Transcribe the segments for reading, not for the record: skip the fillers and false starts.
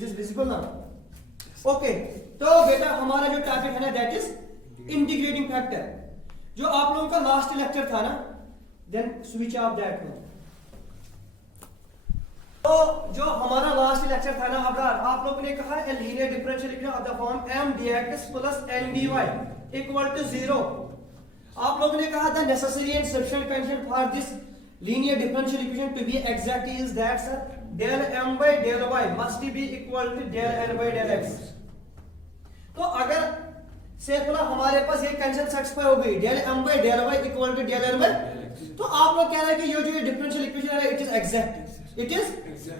This visible now? Okay, तो बेटा हमारा जो टॉपिक है ना दैट इज इंटीग्रेटिंग फैक्टर, जो आप लोगों का लास्ट लेक्चर था ना, then switch off that one. तो जो हमारा लास्ट लेक्चर था ना, अब आप लोगों ने कहा a linear differential equation of the form m dx plus n dy equal to 0। आप लोगों ने कहा the necessary and sufficient condition for this linear differential equation to be exact is that sir del m by del y must be equal to del n by del x। तो अगर से बोला हमारे पास ये कंडीशन सेटिस्फाई हो गई del m by del y equal to del n by, तो आप लोग कह रहे हैं कि ये जो डिफरेंशियल इक्वेशन है it is exact, it is.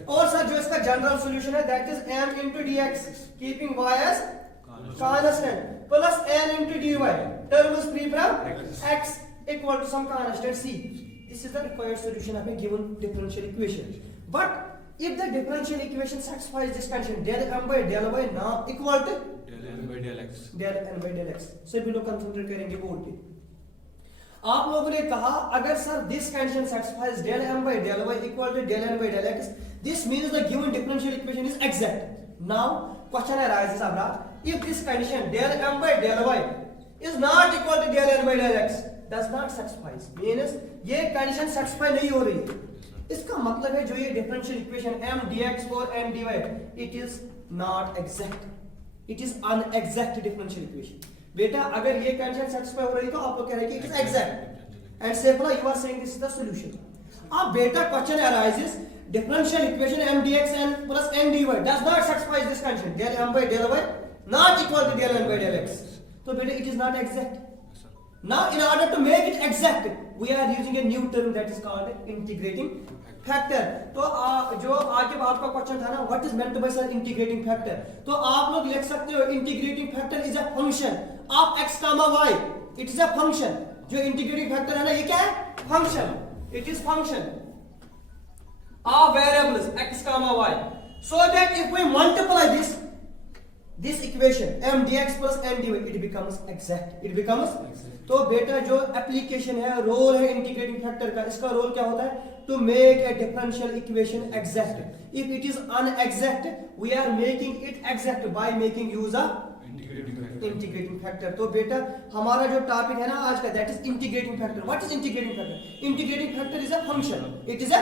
और सर जो इसका जनरल सॉल्यूशन है that is m into dx keeping y as constant plus n into dy term is free from x equal to some constant c। This is the required solution of a given differential equation. But if the differential equation satisfies this condition del m by del y now equal to del n by del x, del n by del x, सभी लोग consider करेंगे board पे। आप लोगों ने कहा अगर sir this condition satisfies del m by del y equal to del n by del x, this means the given differential equation is exact. Now question arises abra, if this condition del m by del y is not equal to del n by del x does not satisfy, means ये condition satisfy नहीं हो रही है, इसका मतलब है जो ये डिफरेंशियल इक्वेशन m dx और m dy it is not exact, it is unexact differential equation. बेटा अगर ये कंडीशन सेटिस्फाई हो रही है तो आप लोग कह रहे हैं कि इट इज एग्जैक्ट एंड सेफला you are saying this is the solution. अब बेटा question arises differential equation m dx and plus m dy does not satisfy this condition del m by del y not equal to del n by del x, तो बेटा it is not exact. Now in order to make it exact we are using a new term that is called integrating factor। तो जो आगे आपका question था ना what is meant by sir integrating factor, तो आप लोग लिख सकते हो integrating factor is a function of x, y, it is a function. जो इंटीग्रेटिंग फैक्टर है ना ये क्या है, function, it is function of variables x, y, so that if we multiply this equation m dx plus m dy it becomes exact, it becomes exact। तो बेटा जो application है, रोल है इंटीग्रेटिंग फैक्टर का, इसका रोल क्या होता है, to make a differential equation exact. If it is unexact we are making it exact by making use of integrating factor. तो बेटा हमारा जो टॉपिक है ना आज का that is integrating factor. What is integrating factor? Integrating factor is a function, it is a,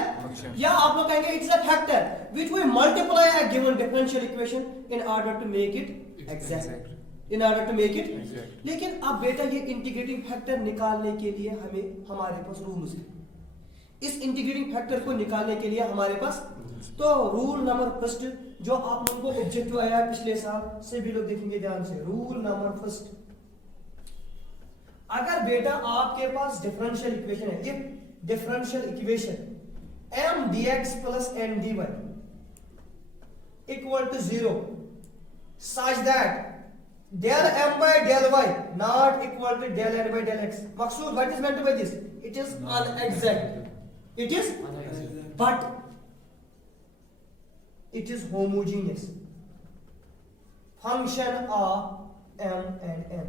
या आप लोग कहेंगे it is a factor which we multiply a given differential equation in order to make it exact, in order to make it. लेकिन अब बेटा ये integrating factor निकालने के लिए हमें हमारे पास रूल्स है। इस इंटीग्रेटिंग फैक्टर को निकालने के लिए हमारे पास, तो रूल नंबर फर्स्ट जो आप लोगों को ऑब्जेक्टिव आया पिछले साल से भी लोग देखेंगे ध्यान से, रूल नंबर फर्स्ट, अगर बेटा आपके पास डिफरेंशियल इक्वेशन है, if differential equation m dx plus n dy equal to 0 such that del m by del y not equal to del n by del x, Maqsood, what is meant by this? It is unexact, it is unexact, but it is homogeneous function of m and n,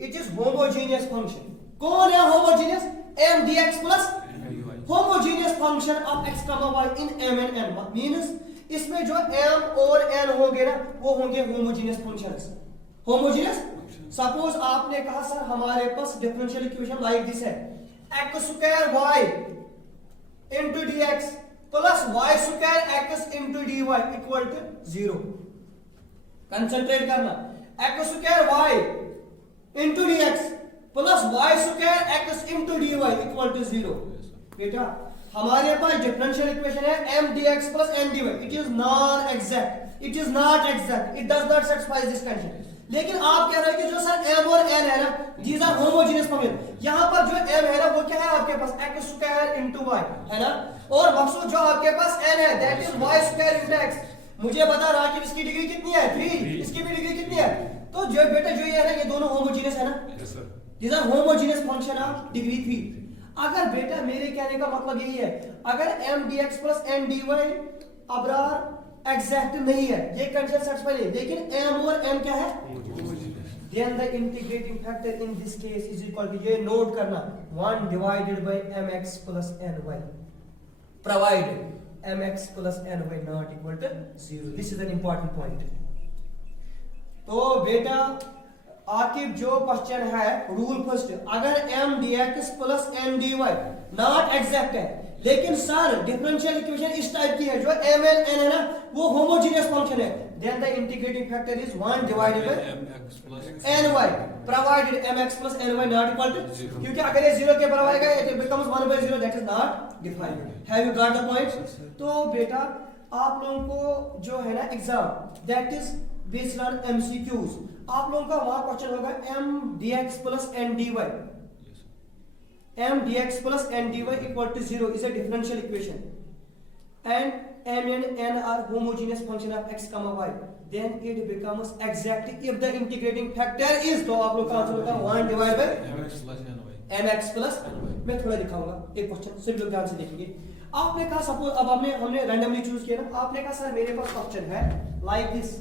it is homogeneous function। कौन है homogeneous? m dx plus homogeneous function of x, y in m and n means इसमें जो m और n होंगे ना वो होंगे homogeneous functions. Homogeneous, suppose आपने कहा सर हमारे पास डिफरेंशियल इक्वेशन लाइक दिस है x square y into dx plus y square x into dy equal to 0। Concentrate करना, x square y into dx plus y square x into dy equal to 0। बेटा हमारे पास differential equation है m dx plus n dy, it is non exact, it is not exact, it does not satisfy this condition. लेकिन आप कह रहे हैं कि जो सर m और n है ना दीज आर होमोजेनियस फंक्शन, यहां पर जो m है ना वो क्या है आपके पास x स्क्वायर इनटू y है ना, और मकसूद जो आपके पास n है that is y square into x। मुझे बता रहा कि इसकी डिग्री कितनी है 3, इसकी भी डिग्री कितनी है, तो जो बेटा जो ये है ना ये दोनों होमोजेनियस है ना, yes sir, these are homogeneous function of degree 3। अगर बेटा मेरे कहने का मतलब यही है अगर m dx plus n dy Abrar exact नहीं है, ये कंडीशन सेटिस्फाई नहीं, लेकिन m और n क्या है, then the integrating factor in this case is equal to, ये नोट करना, 1 divided by mx plus ny provided mx plus ny not equal to 0. This is an important point. तो बेटा आकिब जो क्वेश्चन है rule first, अगर m dx plus m dy not exact है, लेकिन sir differential equation इस type की है जो m n n है ना वो होमोजेनियस फंक्शन है, then the integrating factor is 1 divided by ny provided mx plus ny not equal to, क्योंकि अगर ये 0 के बराबर है it becomes 1 by 0, that is not defined. Have you got the point? तो बेटा आप लोगों को जो है ना exam that is based on MCQs, आप लोगों का वहां क्वेश्चन होगा m dx plus n dy. m dx plus n dy equal to 0 is a differential equation and m and n are homogeneous function of x comma y, then it becomes exact if the integrating factor is, तो आप लोग का answer होगा 1 divided by mx plus ny. मैं थोड़ा दिखाऊंगा एक question, सिर्फ लोग ध्यान से देखेंगे. आपने कहा सपोज अब हमने रैंडमली चूज किया ना, आपने कहा सर मेरे पास क्वेश्चन है लाइक दिस,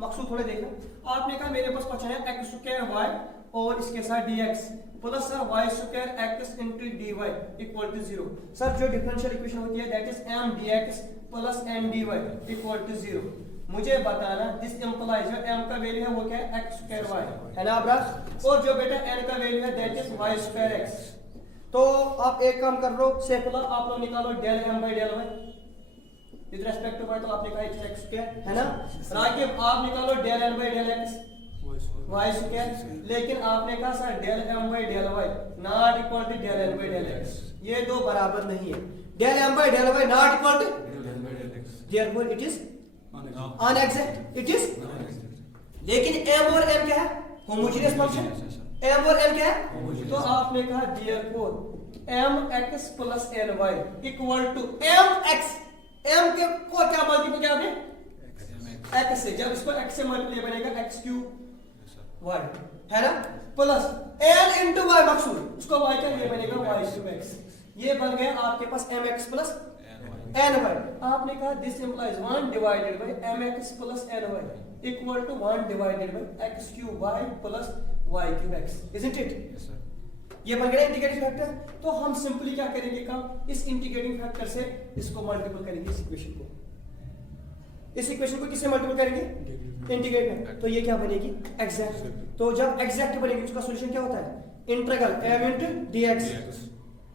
मकसूद थोड़े देखना. आपने कहा मेरे पास क्वेश्चन है x स्क्वायर y और इसके साथ dx plus sir y square x into dy equal to 0. Sir जो डिफरेंशियल इक्वेशन होती है that is m dx plus n dy equal to 0. मुझे बताना दिस इंप्लाइज जो m का वैल्यू है वो क्या है x स्क्वायर y है ना आपका, और जो बेटा n का वैल्यू है that is y square x. तो आप एक काम कर लो सेफला, आप लोग निकालो del m by del y with respect to y, तो आपने कहा x स्क्वायर है ना. राकिब आप निकालो del n by del x y square, लेकिन आपने कहा sir del m by del y not equal to del n by del x, ये दो बराबर नहीं है. Del m by del y not equal to therefore it is unexact, it is. लेकिन m और n क्या है? Homogeneous function. m और n क्या है? तो आपने कहा therefore mx plus ny equal to mx, m के को क्या मल्टीप्लाई किया आपने x से, जब इसको x से मल्टीप्लाई बनेगा x क्यूब y है ना, प्लस n into y मकसूद, इसको y क्या ये बनेगा y क्यूब x. ये बन गया आपके पास mx plus ny. आपने कहा this implies 1 divided by mx plus ny equal to 1 divided by x cube y plus y cube x, isn't it? Yes sir. ये बन गया इंटीग्रेटिंग फैक्टर. तो हम सिंपली क्या करेंगे काम, इस इंटीग्रेटिंग फैक्टर से इसको मल्टीपल करेंगे, इस इक्वेशन को, इस इक्वेशन को किससे मल्टीपल करेंगे? इंटीग्रेट में. तो ये क्या बनेगी? एग्जैक्ट. तो जब एग्जैक्ट बनेगी उसका सॉल्यूशन क्या होता है? Integral m into dx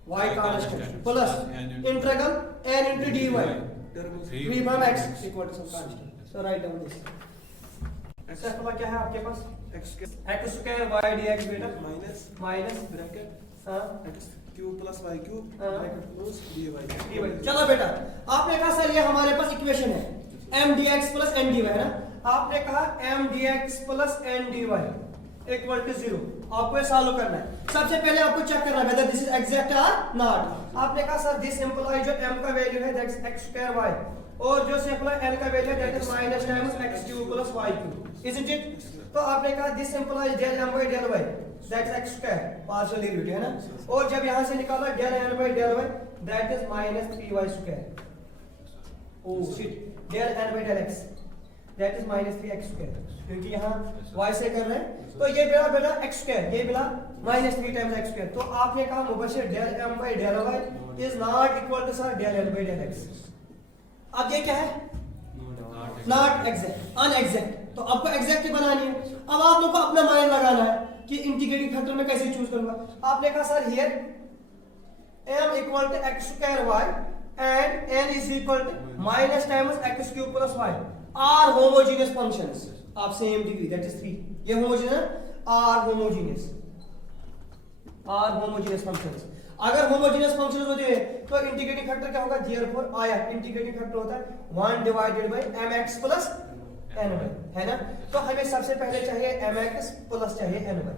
y constant plus integral n into dy 3 from x equal to some constant. So write down this. X क्या है आपके पास? x स्क्वायर y dx बेटा माइनस ब्रैकेट हां x cube plus y cube bracket close dy. चलो बेटा आपने कहा सर ये हमारे पास इक्वेशन है m dx plus n dy है ना. आपने कहा m dx plus n dy equal to 0. आपको ये सॉल्व करना है. सबसे पहले आपको चेक करना है वेदर दिस इज एग्जैक्ट और नॉट. आपने कहा सर दिस इंप्लाइज जो m का वैल्यू है that is x square y और जो इंप्लाइज n का वैल्यू है that is minus times x cube plus y cube, isn't it? तो आपने कहा this implies del m by del y that is x square partial derivative है ना, और जब यहां से निकाला del n by del y that is minus 3y square. Oh shit, del n by del x that is minus 3x square, क्योंकि यहाँ y से कर रहे हैं. तो ये मिला बेटा x स्क्वायर, ये मिला माइनस 3 टाइम्स x स्क्वायर. तो आपने कहा Mubashir del m by del y is not equal to sir del n by del x. अब ये क्या है? Not exact, unexact. तो आपको एग्जैक्ट बनानी है. अब आप लोग को अपना माइंड लगाना है कि इंटीग्रेटिंग फैक्टर में कैसे चूज करूंगा. आपने कहा sir here m equal to x square y and n is equal to minus times x cube plus y are homogeneous functions of same degree that is 3. ये homogeneous are homogeneous functions. अगर homogeneous functions होते हैं तो integrating factor क्या होगा? Therefore आया integrating factor होता है 1 divided by mx plus ny है ना. तो हमें सबसे पहले चाहिए mx प्लस चाहिए ny.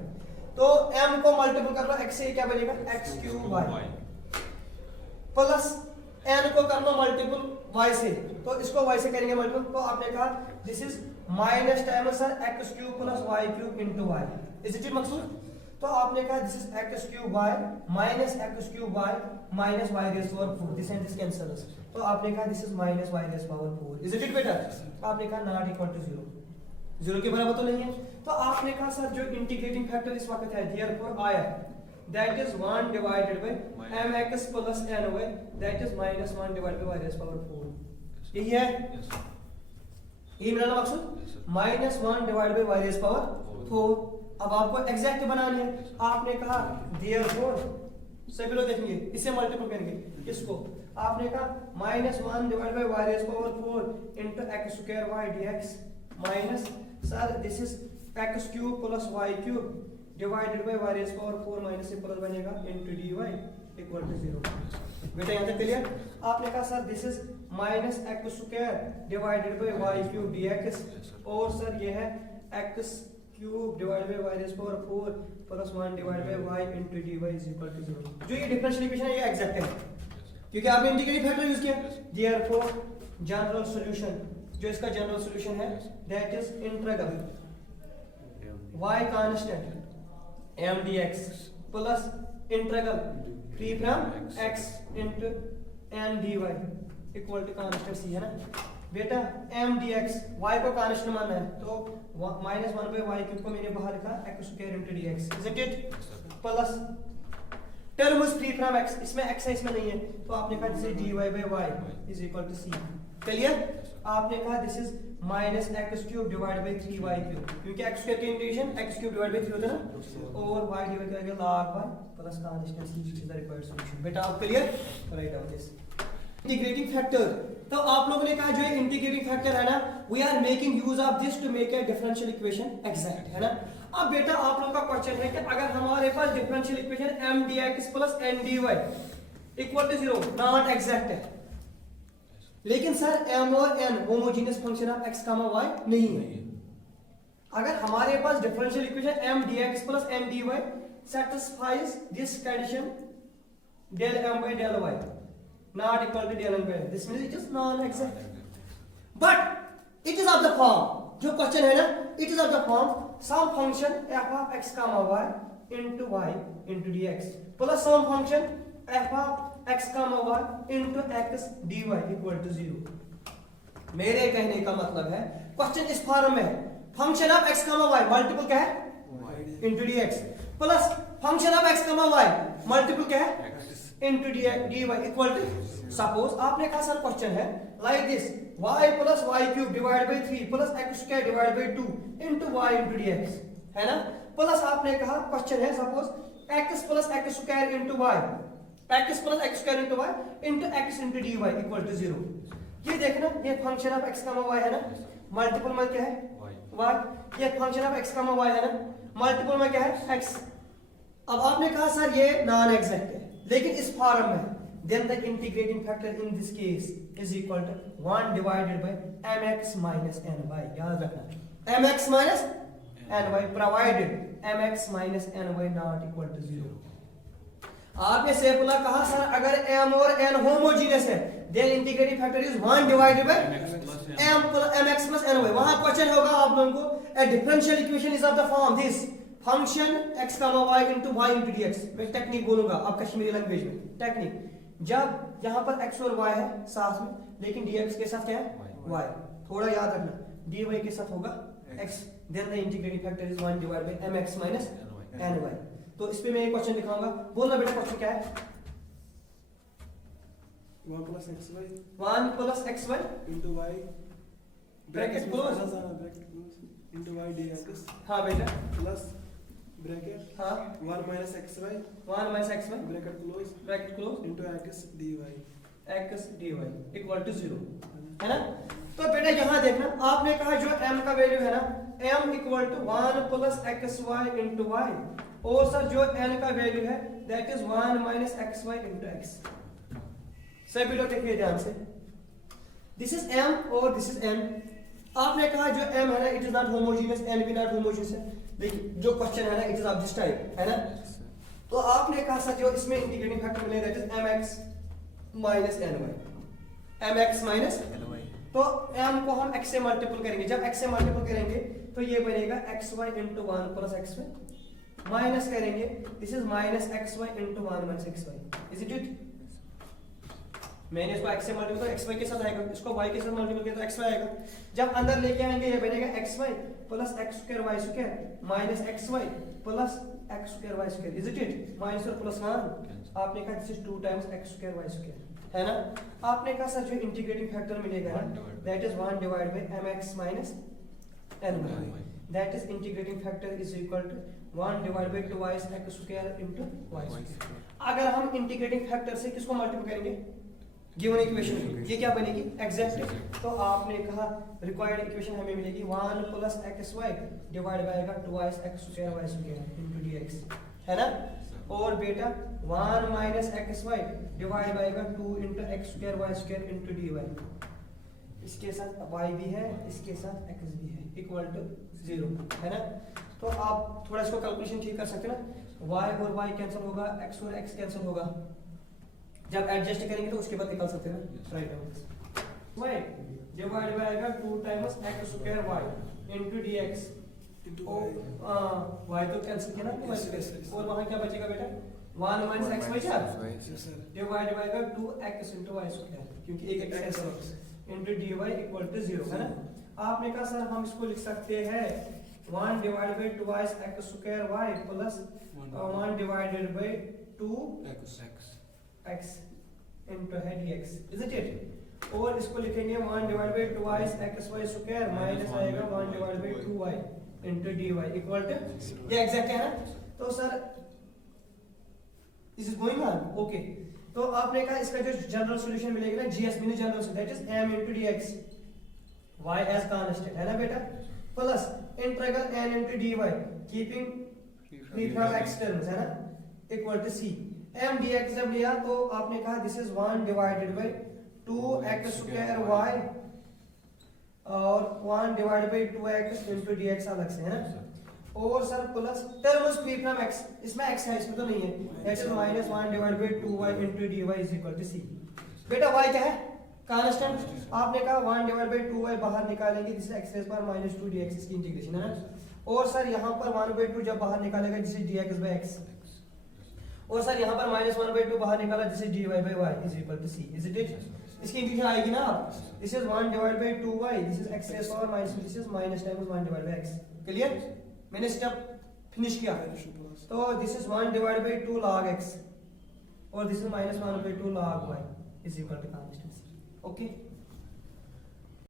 तो m को मल्टीपल कर लो x से, क्या बनेगा? x cube y plus n को कर लो मल्टीपल y से, तो इसको y से करेंगे मल्टीपल. तो आपने कहा this is minus times sir x cube plus y cube into y, is it Maqsood? तो आपने कहा this is x cube y minus x cube y minus y raise power 4, this and this cancels. तो आपने कहा this is minus y raise power 4, is it बेटा? आपने कहा not equal to 0, 0 के बराबर तो नहीं है. तो आपने कहा सर जो इंटीग्रेटिंग फैक्टर इस वक्त है देयरफॉर आया that is 1 divided by mx plus ny, that is minus 1 divided by y raised power 4. यही है, यही मेरा मकसद, minus 1 divide by y raise power 4. अब आपको एग्जैक्ट बनानी है. आपने कहा देयरफॉर, सभी लोग देखेंगे इससे मल्टीपल करेंगे. किसको? आपने कहा minus 1 divide by y raise power 4 into x square y dx minus, sir this is x cube plus y cube divided by y raise power 4 minus से प्लस बनेगा इंटू dy इक्वल टू 0. बेटा यहाँ तक clear? आपने कहा sir this is minus x square divided by y cube dx, और sir ये है x cube divided by y raise power 4 plus 1 divided by y into dy is equal to 0. जो ये डिफरेंशियल इक्वेशन है ये exact है क्योंकि आपने इंटीग्रेटिंग फैक्टर यूज किया. देयरफॉर जनरल सॉल्यूशन, जो इसका जनरल सॉल्यूशन है that is integral y constant m dx plus integral p from x into n dy equal to constant c है ना बेटा. m dx y को कांस्टेंट मानना है तो माइनस 1 बाई वाई क्यूब को मैंने बाहर लिखा x square into dx isn't it, plus term is free from x, इसमें x है इसमें नहीं है तो आपने कहा this is dy by y is equal to c. Clear? आपने कहा this is minus x cube divide by 3y cube, क्योंकि x स्क्वायर की integration x cube divide by 3 होता है ना, और y डिवाइड करेंगे log y plus constant c is the required solution. बेटा आप clear? Write down this integrating factor. तो आप लोगों ने कहा जो इंटीग्रेटिंग फैक्टर है ना, we are making use of this to make a differential equation exact, है ना. अब बेटा आप लोगों का क्वेश्चन है कि अगर हमारे पास differential equation m dx plus n dy equal to 0 not exact है, लेकिन सर m और n homogeneous function of x comma y नहीं है. अगर हमारे पास differential equation m dx plus n dy satisfies this condition del m by del y not equal to del n by n, this means it is non exact, but it is of the form, जो question है ना it is of the form some function f of x comma y into y into dx plus some function f of x comma y into x dy equal to 0. मेरे कहने का मतलब है question इस form में है, function of x comma y multiple क्या है into dx plus function of x comma y multiple क्या है into dy equal to, suppose आपने कहा सर क्वेश्चन है like this y plus y cube divide by 3 plus x square divide by 2 into y into dx, है ना. Plus आपने कहा question है suppose x plus x square into y, x plus x square into y into x into dy equal to 0. ये देखना ये function of x comma y है ना, मल्टीपल में क्या है y, ये function of x comma y है ना, मल्टीपल में क्या है x. अब आपने कहा सर ये नॉन एग्जैक्ट है, लेकिन इस फॉर्म में then the integrating factor in this case is equal to 1 divided by mx minus ny. याद रखना mx minus ny provided mx minus ny not equal to 0. आपने सेफुल्ला कहा सर अगर m और n होमोजेनियस है then integrating factor is 1 divided by mx plus ny. वहां question होगा आप लोगों को a differential equation is of the form this function x comma y into y into dx. मैं टेक्निक बोलूंगा आप कश्मीरी लैंग्वेज में, टेक्निक जब यहाँ पर x और y है साथ में, लेकिन dx के साथ क्या है y, थोड़ा याद रखना dy के साथ होगा x, then the integrating factor is 1 divided by mx minus ny. तो इस पे मैं एक क्वेश्चन दिखाऊंगा, बोलना बेटा क्वेश्चन क्या है. 1 plus xy 1 plus xy into y bracket close into y dx, हाँ बेटा plus ब्रैकेट हाँ 1 minus xy 1 minus xy bracket close into x dy x dy equal to 0, है ना. तो बेटा यहाँ देखना आपने कहा जो m का वैल्यू है ना m equal to 1 plus xy into y, और सर जो n का वैल्यू है that is 1 minus xy into x. सभी लोग देखिए ध्यान से, दिस इज m और दिस इज n. आपने कहा जो m है ना it is not homogeneous, n भी नॉट होमोजेनियस है. देखिए जो क्वेश्चन है ना it is of this type, है ना. तो आपने कहा सर जो इसमें इंटीग्रेटिंग फैक्टर मिले that is mx minus ny, mx minus ny. तो m को हम x से मल्टीपल करेंगे, जब x से मल्टीपल करेंगे तो ये बनेगा xy into 1 plus xy, minus करेंगे this is minus xy into 1 minus xy, is it. मैंने इसको x से मल्टीपल किया xy के साथ आएगा, इसको y के साथ मल्टीपल किया तो xy आएगा. जब अंदर लेके आएंगे ये बनेगा xy plus x square y square minus xy plus x square y square, is it? Minus और प्लस हाँ, आपने कहा this is 2 times x square y square, है ना? आपने कहा सर जो इंटीग्रेटिंग फैक्टर मिलेगा ना, that is 1 divide by mx minus n, that is integrating factor is equal to 1 divide by 2y x square into y square. अगर हम integrating factor से किसको मल्टीप्लाई करेंगे? गिवन इक्वेशन, ये क्या बनेगी? एग्जैक्ट। तो आपने कहा रिक्वायर्ड इक्वेशन हमें मिलेगी 1 plus xy divide by 2y x square y square into dx, है ना? और बेटा 1 minus xy divide by 2 into x square y square into dy, इसके साथ y भी है, इसके साथ x भी है, इक्वल टू 0, है ना? तो आप थोड़ा इसको कैलकुलेशन ठीक कर सकते हैं ना, y और y कैंसिल होगा, x और x कैंसिल होगा, जब एडजस्ट करेंगे तो उसके बाद निकाल सकते हैं ना, right answer. y divide by 2 times x square y into dx, y तो कैंसिल किया ना y स्क्वायर, और वहां क्या बचेगा बेटा? 1 माइनस x बचा divide by 2x into y square, क्योंकि एक x cancel into dy equal to 0, है ना? आपने कहा सर हम इसको लिख सकते हैं 1 divide by 2y x square y plus 1 divided by 2x into है dx, इज इट? और इसको लिखेंगे 1 divide by 2y xy square minus आएगा 1 divide by 2y into dy equal to, ये एग्जैक्ट है ना? तो sir this is going on, okay. तो आपने कहा इसका जो जनरल सॉल्यूशन मिलेगा ना, GS mean general, that is m into dx, y as constant, है ना बेटा? Plus integral n into dy keeping free from x terms, है ना? Equal to c m dx जब लिया तो आपने कहा this is 1 divided by 2x square y और 1 divided by 2x into dx अलग से, है ना? और sir plus terms free from x, इसमें x है इसमें तो नहीं है, that is minus 1 divided by 2y into dy is equal to c। बेटा y क्या है? कांस्टेंट। आपने कहा 1 डिवाइड बाय 2y बाहर निकालेंगे, this is x raise power minus 2 dx, इसकी इंटीग्रेशन, है ना? और सर यहां पर 1 बाय 2 जब बाहर निकालेगा, this is dx by x, और सर यहां पर माइनस 1 बाय 2 बाहर निकाला, this is dy by y is equal to c, is it? इसकी इंटीग्रेशन आएगी ना, this is 1 divide by 2y, this is x raise power minus, this is minus times 1 divide by x। Clear? मैंने step finish किया। तो this is 1 divide by 2 log x और this is minus 1 by 2 log y is equal to constant, okay?